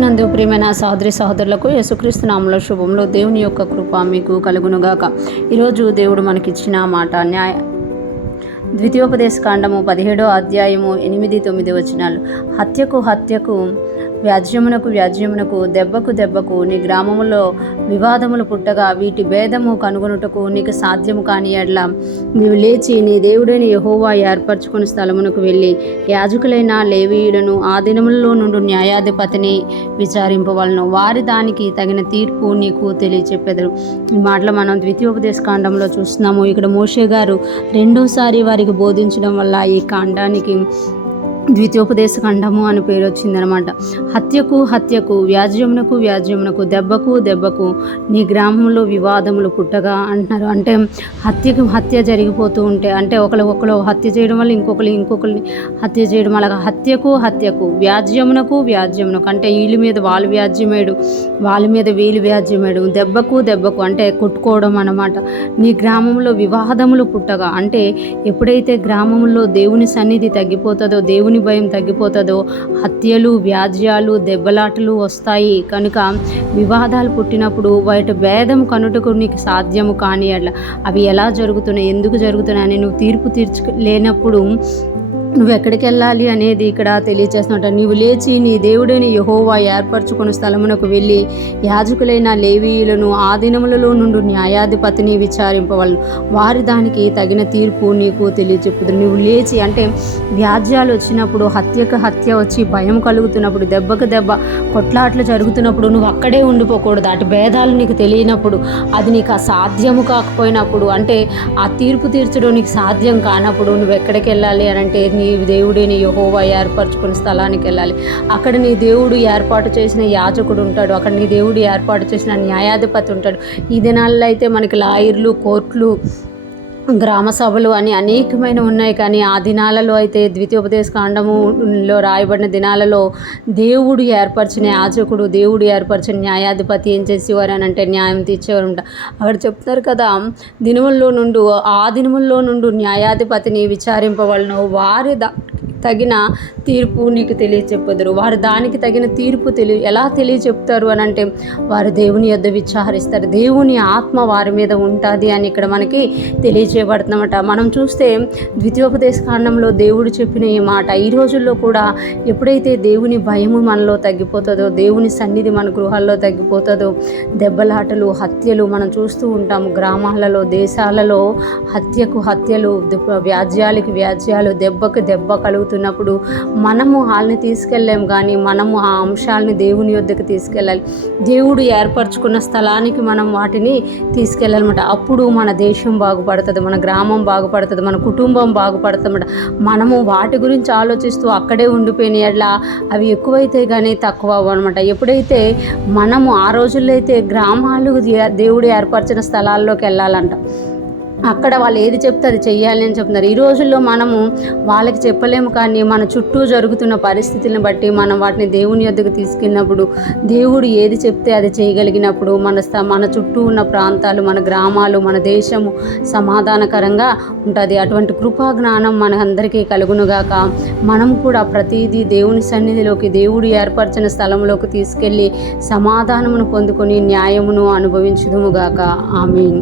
నందు ప్రియమైన సహోదరి సహోదరులకు యేసుక్రీస్తు నామములో శుభములు. దేవుని యొక్క కృప మీకు కలుగునుగాక. ఈరోజు దేవుడు మనకిచ్చిన మాట ద్వితీయోపదేశ కాండము 17వ అధ్యాయము 8-9 వచనాలు. హత్యకు వ్యాజ్యమునకు దెబ్బకు నీ గ్రామములో వివాదములు పుట్టగా వీటి భేదము కనుగొనుటకు నీకు సాధ్యము కాని ఎడ్ల నీవు లేచి నీ దేవుడైన యెహోవా ఏర్పరచుకుని స్థలమునకు వెళ్ళి యాజకులైన లేవీయులను ఆ దినములలో నుండి న్యాయాధిపతిని విచారింపవలను. వారి దానికి తగిన తీర్పు నీకు తెలియచెప్పెదరు. ఈ మాటలు మనం ద్వితీయోపదేశ కాండంలో చూస్తున్నాము. ఇక్కడ మోషే గారు రెండోసారి వారికి బోధించడం వల్ల ఈ కాండానికి ద్వితీయోపదేశ ఖండము అని పేరు వచ్చిందనమాట. హత్యకు వ్యాజ్యమునకు దెబ్బకు నీ గ్రామంలో వివాదములు పుట్టగా అంటున్నారు. అంటే హత్య జరిగిపోతూ ఉంటే, అంటే ఒకరు హత్య చేయడం వల్ల ఇంకొకరిని హత్య చేయడం, అలాగా హత్యకు వ్యాజ్యమునకు అంటే వీళ్ళ మీద వాళ్ళు వ్యాజ్యమేడు, వాళ్ళ మీద వీళ్ళు వ్యాజ్యమేడు, దెబ్బకు అంటే కొట్టుకోవడం అన్నమాట. నీ గ్రామంలో వివాదములు పుట్టగా, అంటే ఎప్పుడైతే గ్రామంలో దేవుని సన్నిధి తగ్గిపోతుందో, దేవుని భయం తగ్గిపోతుందో, హత్యలు వ్యాజ్యాలు దెబ్బలాటలు వస్తాయి. కనుక వివాదాలు పుట్టినప్పుడు వాటి భేదం కనుటకు నీకు సాధ్యము కాని అట్లా అవి ఎలా జరుగుతున్నాయి, ఎందుకు జరుగుతున్నాయని నువ్వు తీర్పు లేనప్పుడు నువ్వు ఎక్కడికి వెళ్ళాలి అనేది ఇక్కడ తెలియచేస్తున్నట్టు. నీవు లేచి నీ దేవుడైన యెహోవా ఏర్పరచుకున్న స్థలమునకు వెళ్ళి యాజకులైన లేవీయులను ఆ దినములలో నుండి న్యాయాధిపతిని విచారింపవలను. వారి దానికి తగిన తీర్పు నీకు తెలియచెప్పుదురు. నువ్వు లేచి, అంటే వ్యాజ్యాలు వచ్చినప్పుడు, హత్య వచ్చి భయం కలుగుతున్నప్పుడు, దెబ్బకు దెబ్బ కొట్లాట్లు జరుగుతున్నప్పుడు నువ్వు అక్కడే ఉండిపోకూడదు. అటు భేదాలు నీకు తెలియనప్పుడు, అది నీకు అసాధ్యము కాకపోయినప్పుడు, అంటే ఆ తీర్పు తీర్చడం నీకు సాధ్యం కానప్పుడు నువ్వు ఎక్కడికి వెళ్ళాలి అని అంటే నీ దేవుడైన యెహోవా ఏర్పరచుకున్న స్థలానికి వెళ్ళాలి. అక్కడ నీ దేవుడు ఏర్పాటు చేసిన యాజకుడు ఉంటాడు, అక్కడ నీ దేవుడు ఏర్పాటు చేసిన న్యాయాధిపతి ఉంటాడు. ఈ దినాల్లో అయితే మనకి లాయర్లు, కోర్టులు, గ్రామ సభలు అని అనేకమైన ఉన్నాయి. కానీ ఆ దినాలలో అయితే ద్వితీయోపదేశ కాండములో రాయబడిన దినాలలో దేవుడు ఏర్పరిచిన యాజకుడు, దేవుడు ఏర్పరిచిన న్యాయాధిపతి ఏం చేసేవారు అని అంటే న్యాయం తీర్చేవారు ఉంటా. అక్కడ చెప్తున్నారు కదా, ఆ దినముల్లో నుండి న్యాయాధిపతిని విచారింపవలను. వారి తగిన తీర్పు నీకు తెలియచెప్పుదురు. వారు దానికి తగిన తీర్పు ఎలా తెలియచెప్తారు అని అంటే వారు దేవుని యొద్ద విచారిస్తారు. దేవుని ఆత్మ వారి మీద ఉంటుంది అని ఇక్కడ మనకి తెలియచేయబడుతున్నమాట. మనం చూస్తే ద్వితీయోపదేశ కాండంలో దేవుడు చెప్పిన ఈ మాట ఈ రోజుల్లో కూడా ఎప్పుడైతే దేవుని భయము మనలో తగ్గిపోతుందో, దేవుని సన్నిధి మన గృహాల్లో తగ్గిపోతుందో, దెబ్బలాటలు, హత్యలు మనం చూస్తూ ఉంటాము. గ్రామాలలో, దేశాలలో హత్యలు, వ్యాజ్యాలు, దెబ్బకు దెబ్బ కలుగుతున్నప్పుడు మనము వాళ్ళని తీసుకెళ్ళలేము, కానీ మనము ఆ అంశాలని దేవుని యొద్దకు తీసుకెళ్ళాలి. దేవుడు ఏర్పరచుకున్న స్థలానికి మనం వాటిని తీసుకెళ్ళాలన్నమాట. అప్పుడు మన దేశం బాగుపడుతుంది, మన గ్రామం బాగుపడుతుంది, మన కుటుంబం బాగుపడుతుందన్నమాట. మనము వాటి గురించి ఆలోచిస్తూ అక్కడే ఉండిపోయిన ఎట్లా అవి ఎక్కువైతే కానీ తక్కువ అవ్వనమాట. ఎప్పుడైతే మనము ఆ రోజుల్లో అయితే గ్రామాలు దేవుడు ఏర్పరిచిన స్థలాల్లోకి వెళ్ళాలంట. అక్కడ వాళ్ళు ఏది చెప్తే అది చెయ్యాలి అని చెప్తున్నారు. ఈ రోజుల్లో మనము వాళ్ళకి చెప్పలేము, కానీ మన చుట్టూ జరుగుతున్న పరిస్థితులను బట్టి మనం వాటిని దేవుని యొద్దకు తీసుకెళ్ళినప్పుడు, దేవుడు ఏది చెప్తే అది చేయగలిగినప్పుడు మన చుట్టూ ఉన్న ప్రాంతాలు, మన గ్రామాలు, మన దేశము సమాధానకరంగా ఉంటుంది. అటువంటి కృపా జ్ఞానం మన అందరికీ కలుగునుగాక. మనం కూడా ప్రతిదీ దేవుని సన్నిధిలోకి, దేవుడు ఏర్పరిచిన స్థలంలోకి తీసుకెళ్ళి సమాధానమును పొందుకొని న్యాయమును అనుభవించుదుముగాక. ఆమేన్.